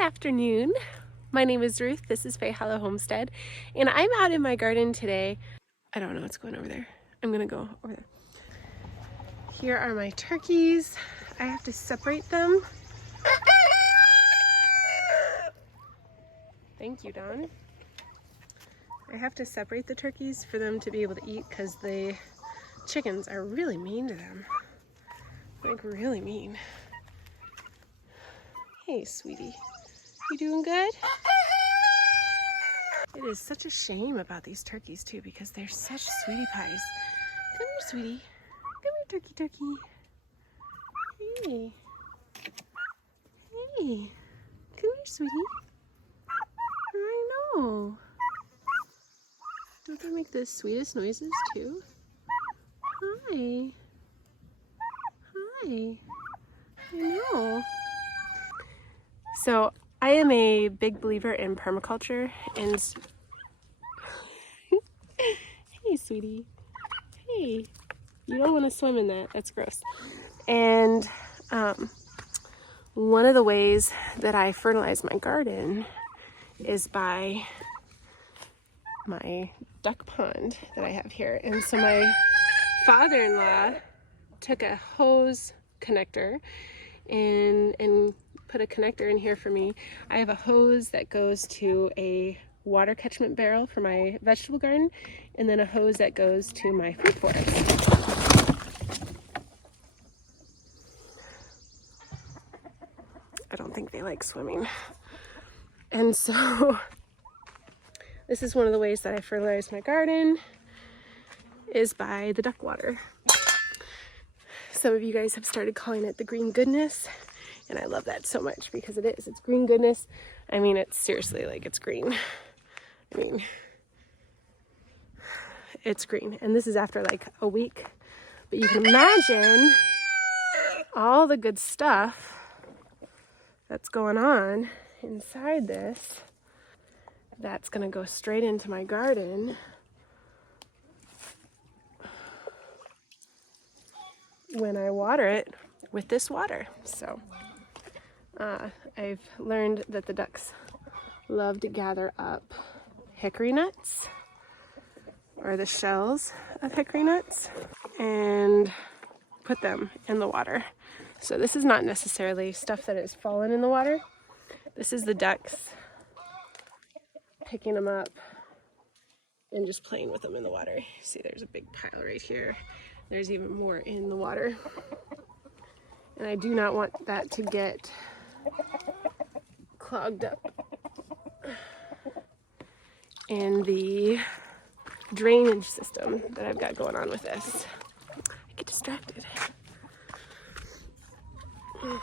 Good afternoon. My name is Ruth. This is Fay Hollow Homestead, and I'm out in my garden today. I don't know what's going over there. I'm gonna go over there. Here are my turkeys. I have to separate them. Thank you, Don. I have to separate the turkeys for them to be able to eat because the chickens are really mean to them. Like really mean. Hey, sweetie. You doing good? It is such a shame about these turkeys too because they're such sweetie pies. Come here, sweetie. Come here, turkey. Hey. Hey. Come here, sweetie. I know. Don't they make the sweetest noises too? Hi. Hi. I know. So I am a big believer in permaculture and hey, sweetie. Hey. You don't want to swim in that. That's gross. And one of the ways that I fertilize my garden is by my duck pond that I have here. And so my father-in-law took a hose connector and put a connector in here for me. I have a hose that goes to a water catchment barrel for my vegetable garden, and then a hose that goes to my fruit forest. I don't think they like swimming. And so this is one of the ways that I fertilize my garden is by the duck water. Some of you guys have started calling it the green goodness, and I love that so much because it is. It's green goodness. I mean, it's seriously like it's green. I mean, it's green. And this is after like a week. But you can imagine all the good stuff that's going on inside this. That's going to go straight into my garden. When I water it with this water. So I've learned that the ducks love to gather up hickory nuts or the shells of hickory nuts and put them in the water. So this is not necessarily stuff that has fallen in the water. This is the ducks picking them up and just playing with them in the water. See, there's a big pile right here. There's even more in the water. And I do not want that to get clogged up in the drainage system that I've got going on with this. I get distracted. I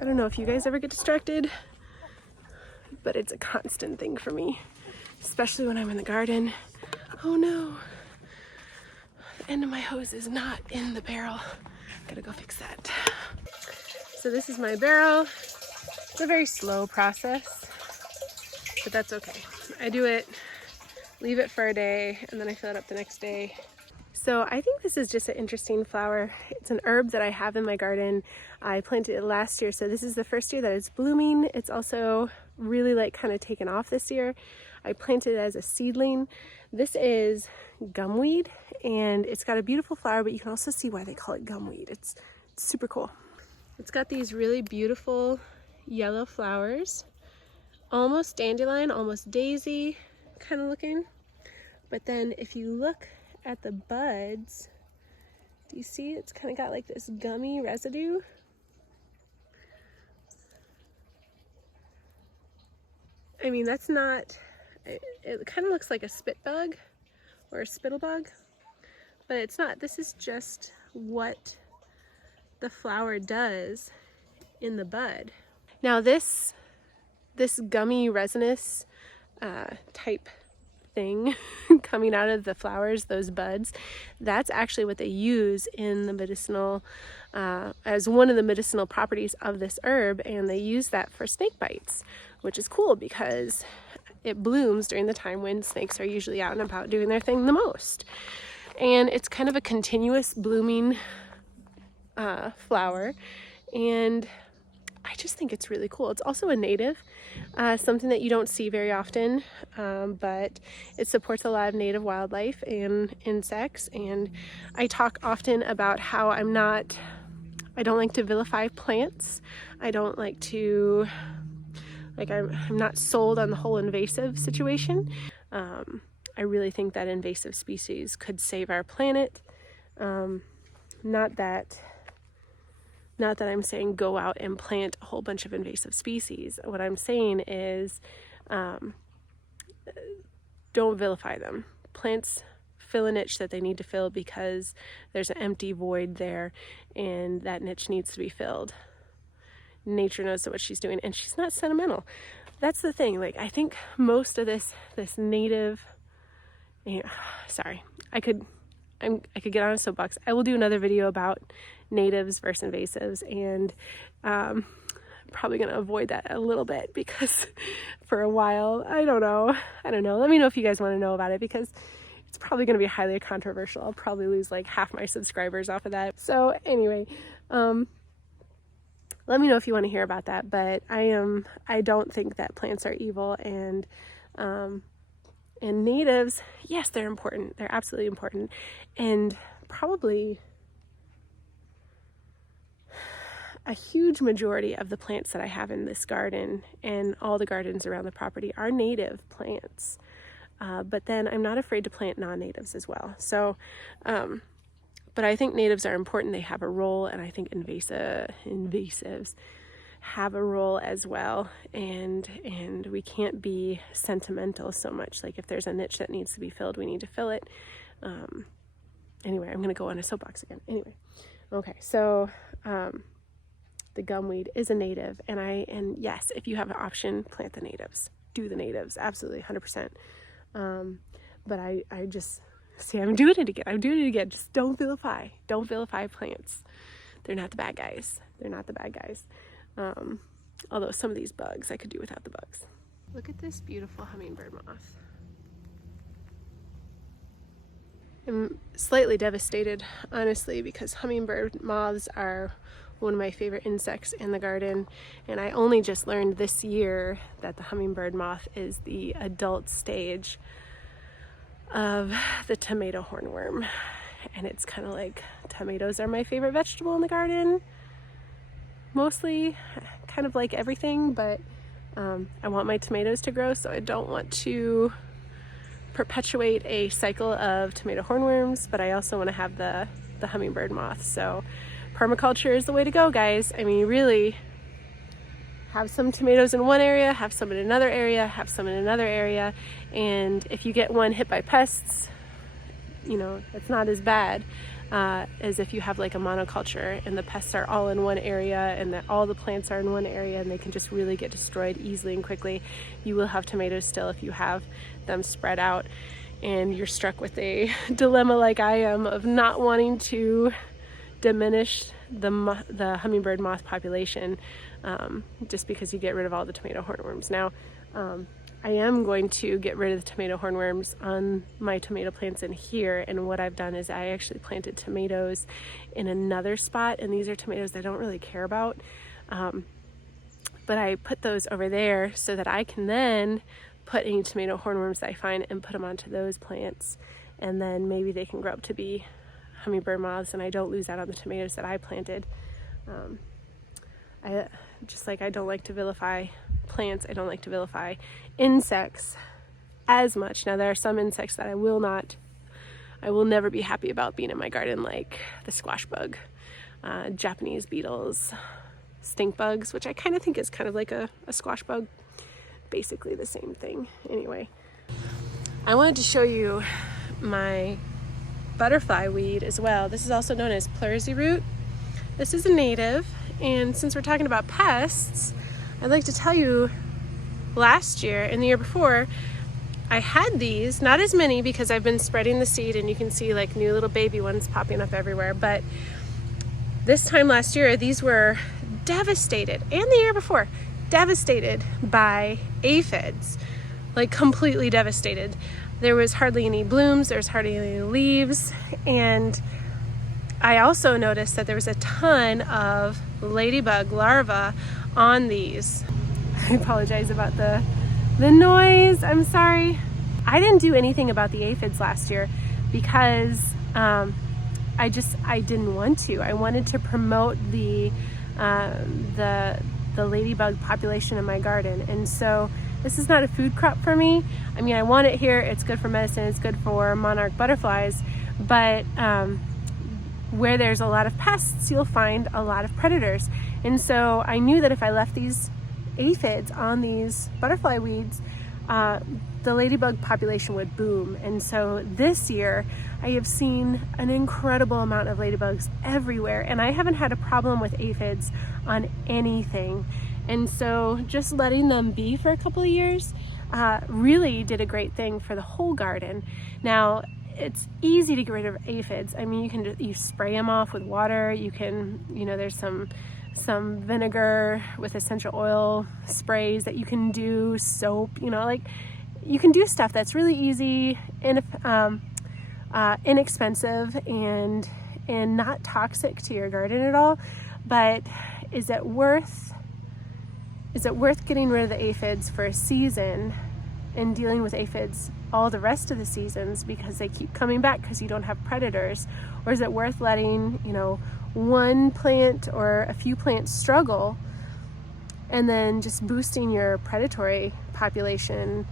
don't know if you guys ever get distracted, but it's a constant thing for me, especially when I'm in the garden. Oh no. The end of my hose is not in the barrel. Gotta go fix that. So this is my barrel. It's a very slow process, but that's okay. I do it, leave it for a day, and then I fill it up the next day. So I think this is just an interesting flower. It's an herb that I have in my garden. I planted it last year, so this is the first year that it's blooming. It's also really like kind of taken off this year. I planted it as a seedling. This is gumweed, and it's got a beautiful flower, but you can also see why they call it gumweed. It's super cool. It's got these really beautiful yellow flowers, almost dandelion, almost daisy kind of looking. But then if you look at the buds, do you see it's kind of got like this gummy residue? I mean, that's not, it kind of looks like a spit bug or a spittle bug, but it's not. This is just what the flower does in the bud. Now this gummy resinous type thing coming out of the flowers, those buds, that's actually what they use in the medicinal, as one of the medicinal properties of this herb, and they use that for snake bites, which is cool because it blooms during the time when snakes are usually out and about doing their thing the most. And it's kind of a continuous blooming flower, and I just think it's really cool. It's also a native, something that you don't see very often, but it supports a lot of native wildlife and insects. And I talk often about how I don't like to vilify plants. I don't like to, I'm not sold on the whole invasive situation. I really think that invasive species could save our planet. Not that I'm saying go out and plant a whole bunch of invasive species. What I'm saying is don't vilify them. Plants fill a niche that they need to fill because there's an empty void there and that niche needs to be filled. Nature knows what she's doing, and she's not sentimental. That's the thing. Like, I think most of this native, sorry, I could get on a soapbox. I will do another video about natives versus invasives, and probably going to avoid that a little bit because for a while, I don't know. Let me know if you guys want to know about it, because it's probably going to be highly controversial. I'll probably lose like half my subscribers off of that. So anyway, let me know if you want to hear about that. But I don't think that plants are evil, and natives, yes, they're important. They're absolutely important. And probably a huge majority of the plants that I have in this garden and all the gardens around the property are native plants. But then I'm not afraid to plant non-natives as well. So, but I think natives are important. They have a role, and I think invasives have a role as well. And we can't be sentimental so much. Like, if there's a niche that needs to be filled, we need to fill it. Anyway, I'm going to go on a soapbox again. Anyway, okay, so the gumweed is a native, and yes, if you have an option, plant the natives. Do the natives, absolutely, 100%. But I just, see, I'm doing it again. Just don't vilify plants. They're not the bad guys. Although some of these bugs, I could do without the bugs. Look at this beautiful hummingbird moth. I'm slightly devastated, honestly, because hummingbird moths are one of my favorite insects in the garden, and I only just learned this year that the hummingbird moth is the adult stage of the tomato hornworm. And it's kind of like, tomatoes are my favorite vegetable in the garden, mostly, kind of like everything, but I want my tomatoes to grow, so I don't want to perpetuate a cycle of tomato hornworms, but I also want to have the hummingbird moth. So permaculture is the way to go, guys. I mean, really, have some tomatoes in one area, have some in another area, have some in another area, and if you get one hit by pests, it's not as bad as if you have like a monoculture and the pests are all in one area and that all the plants are in one area and they can just really get destroyed easily and quickly. You will have tomatoes still if you have them spread out, and you're struck with a dilemma like I am of not wanting to diminish the hummingbird moth population just because you get rid of all the tomato hornworms. Now, I am going to get rid of the tomato hornworms on my tomato plants in here, and what I've done is I actually planted tomatoes in another spot, and these are tomatoes I don't really care about, but I put those over there so that I can then put any tomato hornworms that I find and put them onto those plants, and then maybe they can grow up to be hummingbird moths and I don't lose out on the tomatoes that I planted. I don't like to vilify plants. I don't like to vilify insects as much. Now, there are some insects that I will never be happy about being in my garden, like the squash bug, Japanese beetles, stink bugs, which I kind of think is kind of like a squash bug, basically the same thing. Anyway, I wanted to show you my butterfly weed as well. This is also known as pleurisy root. This is a native, and since we're talking about pests, I'd like to tell you, last year and the year before, I had these, not as many because I've been spreading the seed and you can see like new little baby ones popping up everywhere, but this time last year, these were devastated, and the year before, devastated by aphids, like completely devastated. There was hardly any blooms, there was hardly any leaves, and I also noticed that there was a ton of ladybug larvae on these. I apologize about the noise, I'm sorry. I didn't do anything about the aphids last year because I didn't want to. I wanted to promote the ladybug population in my garden, and so this is not a food crop for me. I mean, I want it here, it's good for medicine, it's good for monarch butterflies, but where there's a lot of pests, you'll find a lot of predators. And so I knew that if I left these aphids on these butterfly weeds, the ladybug population would boom. And so this year I have seen an incredible amount of ladybugs everywhere, and I haven't had a problem with aphids on anything. And so just letting them be for a couple of years really did a great thing for the whole garden. Now, it's easy to get rid of aphids. I mean, you spray them off with water. You can, there's some vinegar with essential oil sprays that you can do, soap, like you can do stuff that's really easy and inexpensive and not toxic to your garden at all. But is it worth getting rid of the aphids for a season and dealing with aphids all the rest of the seasons because they keep coming back because you don't have predators? Or is it worth letting, one plant or a few plants struggle and then just boosting your predatory population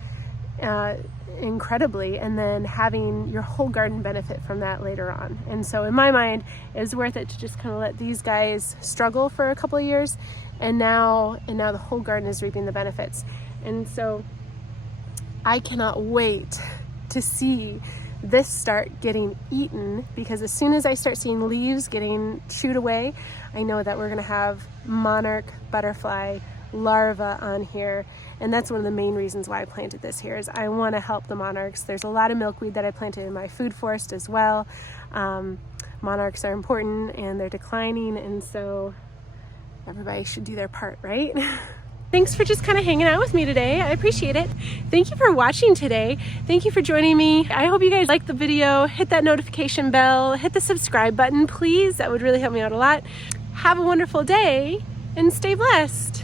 incredibly, and then having your whole garden benefit from that later on? And so in my mind, it's worth it to just kind of let these guys struggle for a couple of years, and now the whole garden is reaping the benefits. And so I cannot wait to see this start getting eaten, because as soon as I start seeing leaves getting chewed away, I know that we're going to have monarch butterfly larvae on here. And that's one of the main reasons why I planted this here, is I want to help the monarchs. There's a lot of milkweed that I planted in my food forest as well. Monarchs are important and they're declining, and so everybody should do their part, right? Thanks for just kind of hanging out with me today. I appreciate it. Thank you for watching today. Thank you for joining me. I hope you guys liked the video. Hit that notification bell, hit the subscribe button, please. That would really help me out a lot. Have a wonderful day and stay blessed.